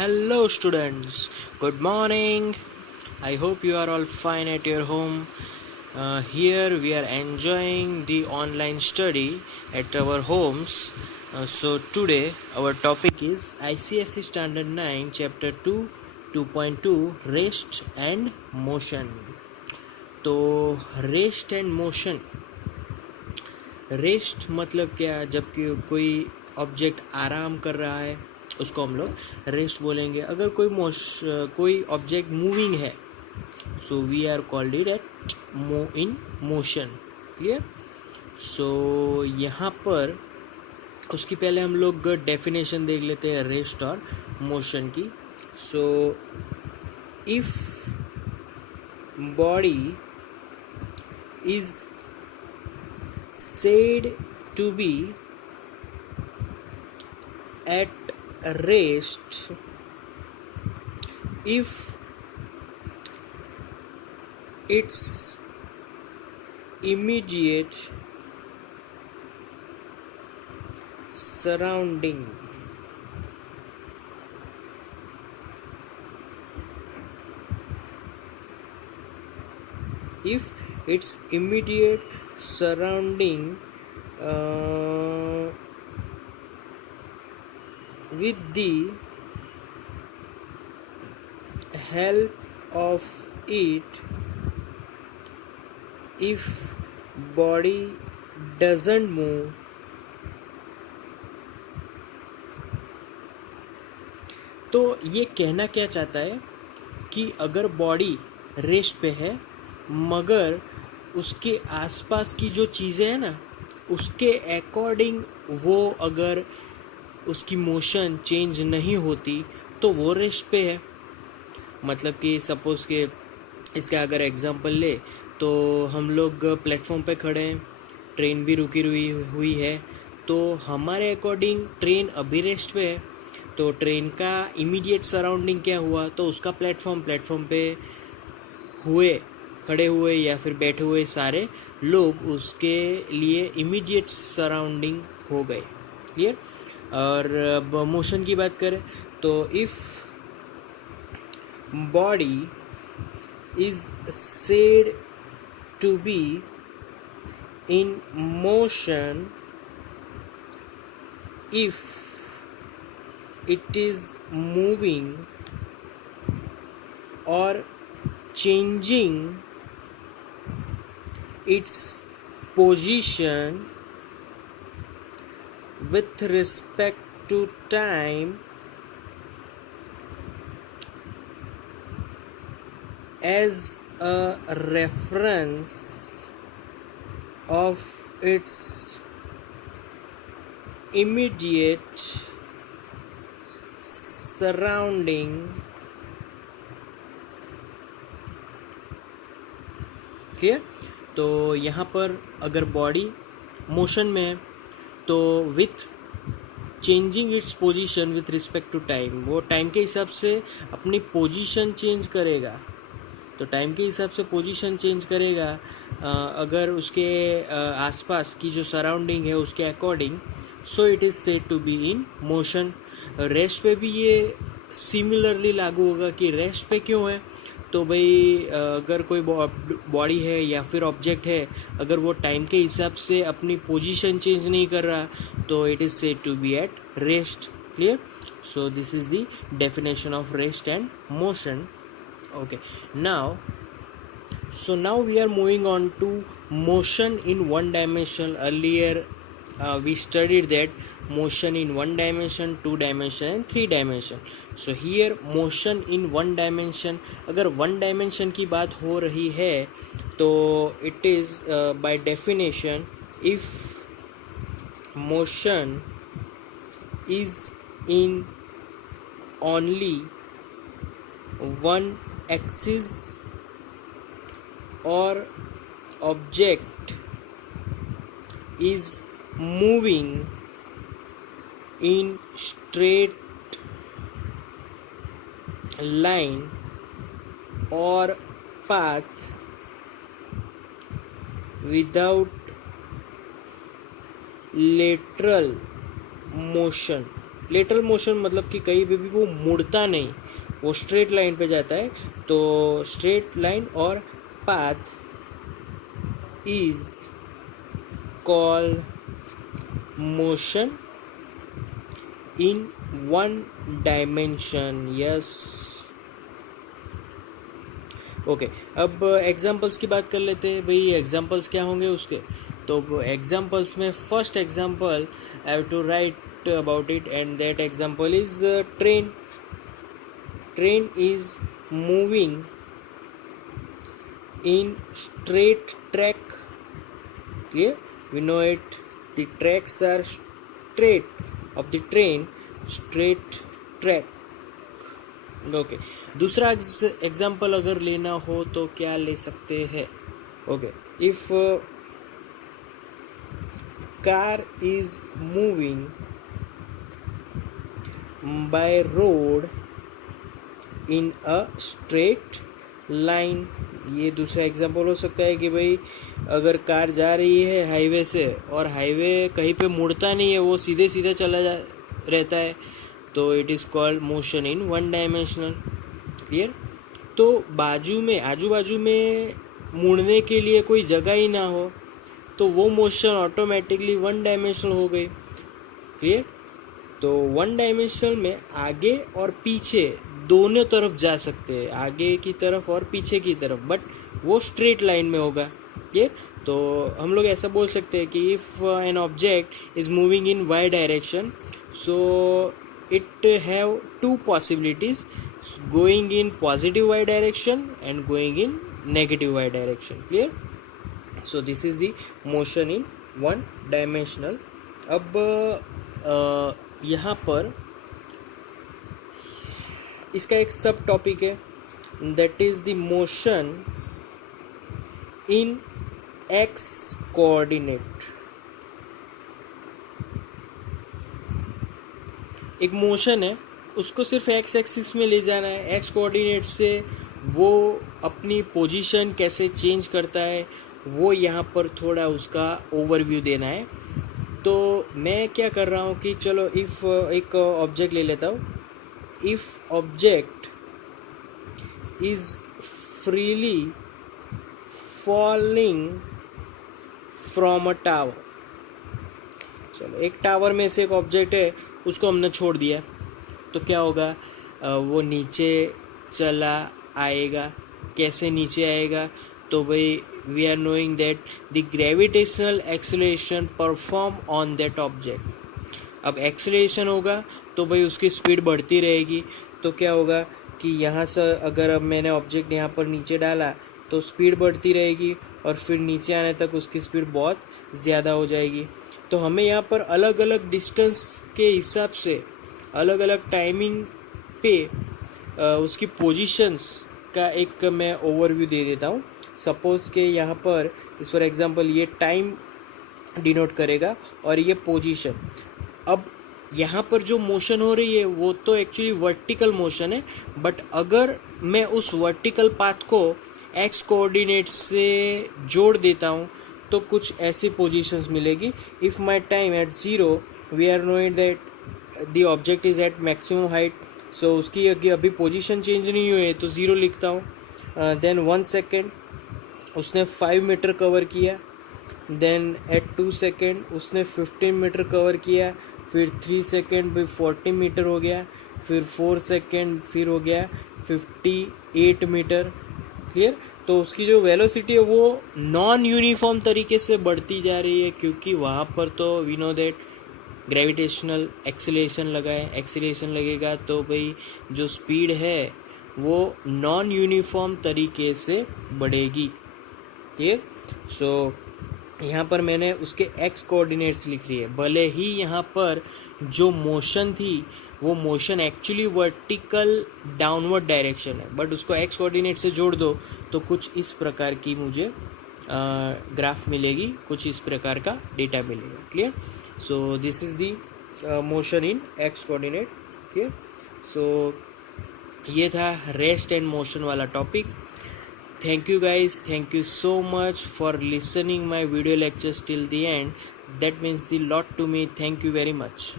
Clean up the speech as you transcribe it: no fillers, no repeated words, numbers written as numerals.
Hello, students. Good morning. I hope you are all fine at your home. Here we are enjoying the online study at our homes. Today our topic is ICSE Standard 9, Chapter 2, 2.2, Rest and Motion. तो rest and motion, rest मतलब क्या? जबकि कोई object आराम कर रहा है उसको हम लोग रेस्ट बोलेंगे. अगर कोई ऑब्जेक्ट मूविंग है so we are called it at in motion. Clear? So यहाँ पर उसकी पहले हम लोग डेफिनेशन देख लेते हैं रेस्ट और मोशन की. So if body is said to be at rest if its immediate surrounding with the help of it, if body doesn't move, तो ये कहना क्या चाहता है कि अगर बॉडी रेस्ट पे है मगर उसके आसपास की जो चीज़ें हैं ना उसके अकॉर्डिंग वो अगर उसकी मोशन चेंज नहीं होती तो वो रेस्ट पे है. मतलब कि सपोज़ के इसका अगर एग्जांपल ले तो हम लोग प्लेटफॉर्म पे खड़े हैं, ट्रेन भी रुकी हुई है, तो हमारे अकॉर्डिंग ट्रेन अभी रेस्ट पे है. तो ट्रेन का इमीडिएट सराउंडिंग क्या हुआ? तो उसका प्लेटफॉर्म पे खड़े हुए या फिर बैठे हुए सारे लोग उसके लिए इमीडिएट सराउंडिंग हो गए. क्लियर? और अब मोशन की बात करें तो if body is said to be in motion if it is moving or changing its position with respect to time as a reference of its immediate surrounding. Clear? तो यहाँ पर अगर बॉडी मोशन में है तो with changing its position with respect to time, वो time के हिसाब से अपनी पोजीशन चेंज करेगा. तो टाइम के हिसाब से पोजीशन चेंज करेगा अगर उसके आसपास की जो सराउंडिंग है उसके according. So it is said to be in motion. Rest पे भी ये सिमिलरली लागू होगा कि रेस्ट पे क्यों है? तो भाई अगर कोई बॉडी है या फिर ऑब्जेक्ट है अगर वो टाइम के हिसाब से अपनी पोजीशन चेंज नहीं कर रहा तो it is said to be at rest. Clear? So this is the definition of rest and motion. Okay, now we are moving on to motion in one dimension. Earlier we studied that motion in one dimension, two dimension and three dimension. So here motion in one dimension, अगर one dimension की बात हो रही है तो it is by definition if motion is in only one axis or object is moving in straight line or path without lateral motion. Lateral motion मतलब कि कहीं पे भी वो मुड़ता नहीं, वो स्ट्रेट लाइन पे जाता है। तो स्ट्रेट लाइन और path is called motion in one dimension. Yes, okay. अब एग्जांपल्स की बात कर लेते हैं भाई, एग्जांपल्स क्या होंगे उसके। तो एग्जांपल्स में first example I have to write about it, and that example is train. Train is moving in straight track. Clear? We know it. The tracks are straight of the train, straight track. Okay, दूसरा example अगर लेना हो तो क्या ले सकते हैं? Okay, if car is moving by road in a straight line. ये दूसरा एग्जांपल हो सकता है कि भाई अगर कार जा रही है हाईवे से और हाईवे कहीं पे मुड़ता नहीं है, वो सीधे सीधे चला जा रहता है, तो it is called motion in one dimensional. Clear? तो आजू बाजू में मुड़ने के लिए कोई जगह ही ना हो तो वो मोशन ऑटोमेटिकली वन डायमेंशनल हो गई। क्लियर? तो वन डायमेंशनल में आगे और पीछे दोनों तरफ जा सकते हैं, आगे की तरफ और पीछे की तरफ, बट वो स्ट्रेट लाइन में होगा। क्लियर? तो हम लोग ऐसा बोल सकते हैं कि if an object is moving in y direction, so it have two possibilities, going in positive y direction and going in negative y direction. Clear? So this is the motion in one dimensional. अब यहाँ पर इसका एक subtopic है, that is the motion in x coordinate. एक motion है, उसको सिर्फ एक्स एक्सिस में ले जाना है, एक्स कोऑर्डिनेट से वो अपनी पोजीशन कैसे चेंज करता है वो यहाँ पर थोड़ा उसका ओवरव्यू देना है। तो मैं क्या कर रहा हूँ कि चलो इफ़ एक ऑब्जेक्ट ले लेता हूँ। If object is freely falling from a tower, चलो एक टावर में से एक ऑब्जेक्ट है, उसको हमने छोड़ दिया, तो क्या होगा? वो नीचे चला आएगा। कैसे नीचे आएगा? तो भाई we are knowing that the gravitational acceleration perform on that object. अब एक्सेलरेशन होगा तो भाई उसकी स्पीड बढ़ती रहेगी, तो क्या होगा कि यहाँ से अगर अब मैंने ऑब्जेक्ट यहाँ पर नीचे डाला तो स्पीड बढ़ती रहेगी और फिर नीचे आने तक उसकी स्पीड बहुत ज़्यादा हो जाएगी। तो हमें यहाँ पर अलग अलग डिस्टेंस के हिसाब से अलग अलग टाइमिंग पे उसकी पोजीशंस का एक मैं ओवरव्यू दे देता हूँ। सपोज़ के यहाँ पर इस फॉर एग्जांपल ये टाइम डिनोट करेगा और ये पोजीशन। अब यहाँ पर जो मोशन हो रही है वो तो एक्चुअली वर्टिकल मोशन है, बट अगर मैं उस वर्टिकल पाथ को एक्स कोऑर्डिनेट से जोड़ देता हूँ तो कुछ ऐसी पोजीशंस मिलेगी। If my time at zero, we are knowing that the object is at maximum height, so उसकी अभी पोजीशन चेंज नहीं हुई है तो ज़ीरो लिखता हूँ। देन 1 सेकेंड उसने 5 मीटर कवर किया, देन एट 2 सेकेंड उसने 15 मीटर कवर किया, फिर 3 सेकेंड भी 40 मीटर हो गया, फिर 4 सेकेंड फिर हो गया 58 मीटर। क्लियर? तो उसकी जो वेलोसिटी है वो नॉन यूनिफॉर्म तरीके से बढ़ती जा रही है, क्योंकि वहाँ पर तो we know that gravitational acceleration लगा है। एक्सीलरेशन लगेगा तो भाई जो स्पीड है वो नॉन यूनिफॉर्म तरीके से बढ़ेगी। क्लियर? सो यहाँ पर मैंने उसके एक्स कोऑर्डिनेट्स लिख लिए, भले ही यहाँ पर जो मोशन थी वो motion actually vertical downward direction है, बट उसको एक्स कोऑर्डिनेट से जोड़ दो तो कुछ इस प्रकार की मुझे ग्राफ मिलेगी, कुछ इस प्रकार का डेटा मिलेगा। Clear? So this is the motion in x coordinate. Clear? So ये था रेस्ट एंड मोशन वाला topic. Thank you guys, thank you so much for listening my video lectures till the end. That means the lot to me. Thank you very much.